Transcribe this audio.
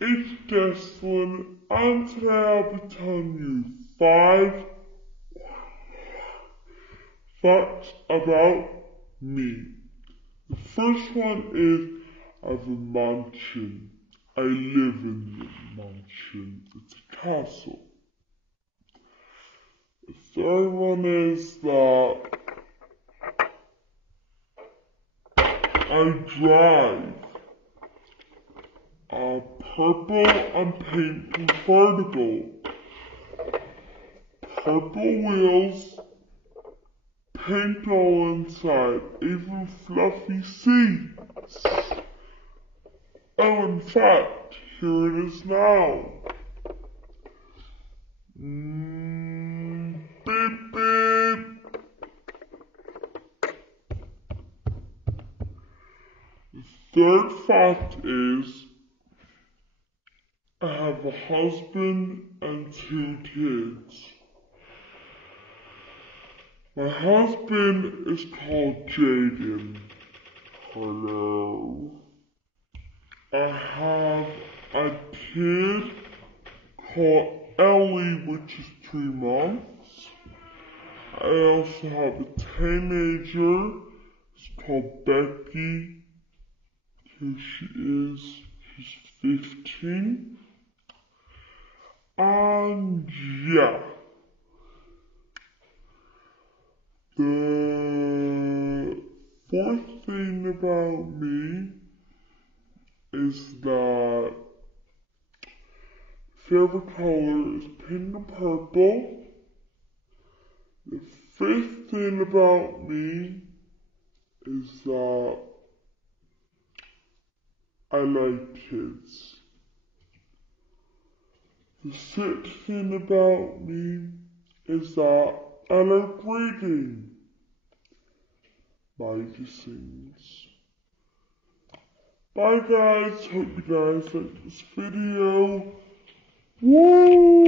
it's Deslin, and today I'll be telling you 5 facts about me. The first one is I have a mansion. I live in the mansion. It's a castle. The third one is that I drive a purple and pink convertible. Purple wheels, paint all inside, even fluffy seats. Oh, in fact, here it is now. Beep beep. The third fact is I have a husband and 2 kids. My husband is called Jaden. Hello. I have a kid called Ellie, which is 3 months. I also have a teenager. It's called Becky. She's 15. And yeah. The fourth thing about me is that favorite color is pink and purple. The fifth thing about me is that I like kids. The sixth thing about me is that I like reading magazines. Bye guys, hope you guys like this video. Woo!